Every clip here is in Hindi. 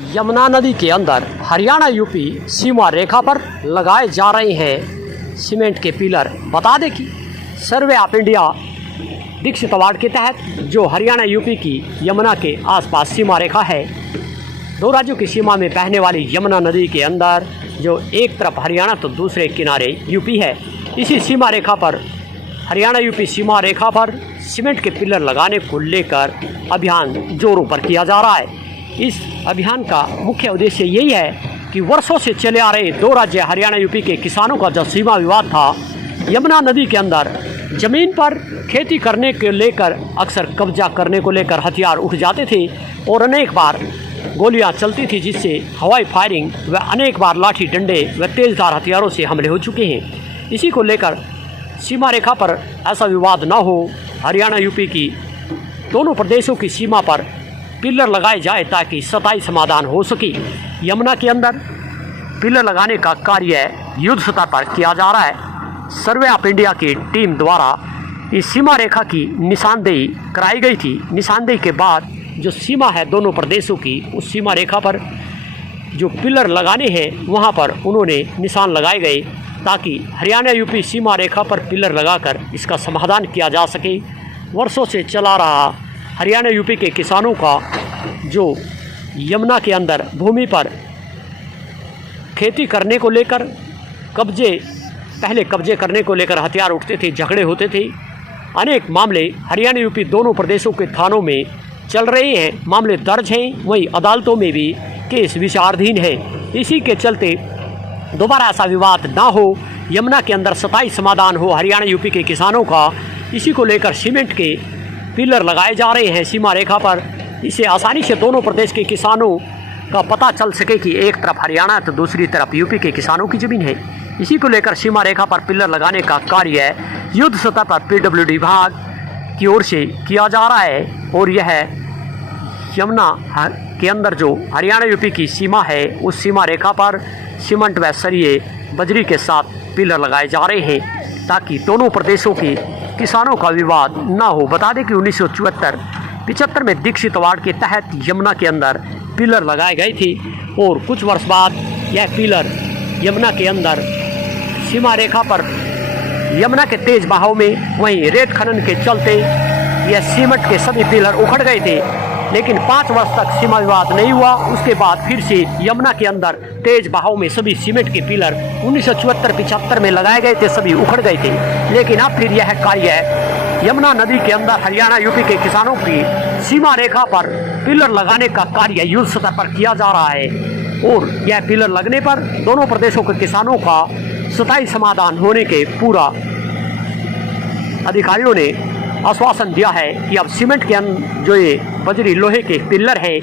यमुना नदी के अंदर हरियाणा यूपी सीमा रेखा पर लगाए जा रहे हैं सीमेंट के पिलर। बता दें कि survey of India Dikshit award के तहत जो हरियाणा यूपी की यमुना के आसपास सीमा रेखा है, दो राज्यों की सीमा में बहने वाली यमुना नदी के अंदर जो एक तरफ हरियाणा तो दूसरे किनारे यूपी है, इसी सीमा रेखा पर हरियाणा यूपी सीमा रेखा पर सीमेंट के पिलर लगाने को लेकर अभियान जोरों पर किया जा रहा है। इस अभियान का मुख्य उद्देश्य यही है कि वर्षों से चले आ रहे दो राज्य हरियाणा यूपी के किसानों का जो सीमा विवाद था, यमुना नदी के अंदर ज़मीन पर खेती करने के लेकर अक्सर कब्जा करने को लेकर हथियार उठ जाते थे और अनेक बार गोलियां चलती थी, जिससे हवाई फायरिंग व अनेक बार लाठी डंडे व तेज़धार हथियारों से हमले हो चुके हैं। इसी को लेकर सीमा रेखा पर ऐसा विवाद न हो, हरियाणा यूपी की दोनों प्रदेशों की सीमा पर पिलर लगाए जाए ताकि स्थायी समाधान हो सके। यमुना के अंदर पिलर लगाने का कार्य युद्ध स्तर पर किया जा रहा है। सर्वे ऑफ इंडिया की टीम द्वारा इस सीमा रेखा की निशानदेही कराई गई थी। निशानदेही के बाद जो सीमा है दोनों प्रदेशों की, उस सीमा रेखा पर जो पिलर लगाने हैं वहाँ पर उन्होंने निशान लगाए गए ताकि हरियाणा यूपी सीमा रेखा पर पिलर लगाकर इसका समाधान किया जा सके। वर्षों से चला रहा हरियाणा यूपी के किसानों का जो यमुना के अंदर भूमि पर खेती करने को लेकर पहले कब्जे करने को लेकर हथियार उठते थे, झगड़े होते थे। अनेक मामले हरियाणा यूपी दोनों प्रदेशों के थानों में चल रहे हैं, मामले दर्ज हैं, वहीं अदालतों में भी केस विचाराधीन है। इसी के चलते दोबारा ऐसा विवाद ना हो, यमुना के अंदर स्थायी समाधान हो हरियाणा यूपी के किसानों का, इसी को लेकर सीमेंट के पिलर लगाए जा रहे हैं सीमा रेखा पर। इससे आसानी से दोनों प्रदेश के किसानों का पता चल सके कि एक तरफ हरियाणा तो दूसरी तरफ यूपी के किसानों की ज़मीन है। इसी को लेकर सीमा रेखा पर पिलर लगाने का कार्य युद्ध स्तर पर पीडब्ल्यूडी विभाग की ओर से किया जा रहा है और यह यमुना के अंदर जो हरियाणा यूपी की सीमा है, उस सीमा रेखा पर सीमेंट व सरिये बजरी के साथ पिलर लगाए जा रहे हैं ताकि दोनों प्रदेशों के किसानों का विवाद ना हो। बता दें कि 1974-75 में दीक्षित अवार्ड के तहत यमुना के अंदर पिलर लगाए गए थे और कुछ वर्ष बाद यह पिलर यमुना के अंदर सीमा रेखा पर यमुना के तेज बहाव में वहीं रेत खनन के चलते यह सीमेंट के सभी पिलर उखड़ गए थे, लेकिन 5 वर्ष तक सीमा विवाद नहीं हुआ। उसके बाद फिर से यमुना के अंदर तेज बहाव में सभी सीमेंट के पिलर 1974-75 में लगाए गए थे, सभी उखड़ गए थे। लेकिन अब फिर यह कार्य यमुना नदी के अंदर हरियाणा यूपी के किसानों की सीमा रेखा पर पिलर लगाने का कार्य युद्ध स्तर पर किया जा रहा है और यह पिलर लगने पर दोनों प्रदेशों के किसानों का स्थायी समाधान होने के पूरा अधिकारियों ने आश्वासन दिया है कि अब सीमेंट के जो ये बजरी लोहे के पिलर है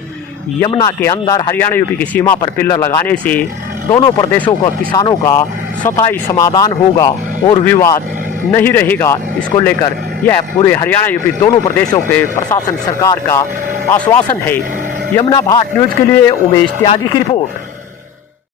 यमुना के अंदर हरियाणा यूपी की सीमा पर पिलर लगाने से दोनों प्रदेशों का किसानों का स्थायी समाधान होगा और विवाद नहीं रहेगा। इसको लेकर यह पूरे हरियाणा यूपी दोनों प्रदेशों के प्रशासन सरकार का आश्वासन है। यमुना भाट न्यूज़ के लिए उमेश त्यागी की रिपोर्ट।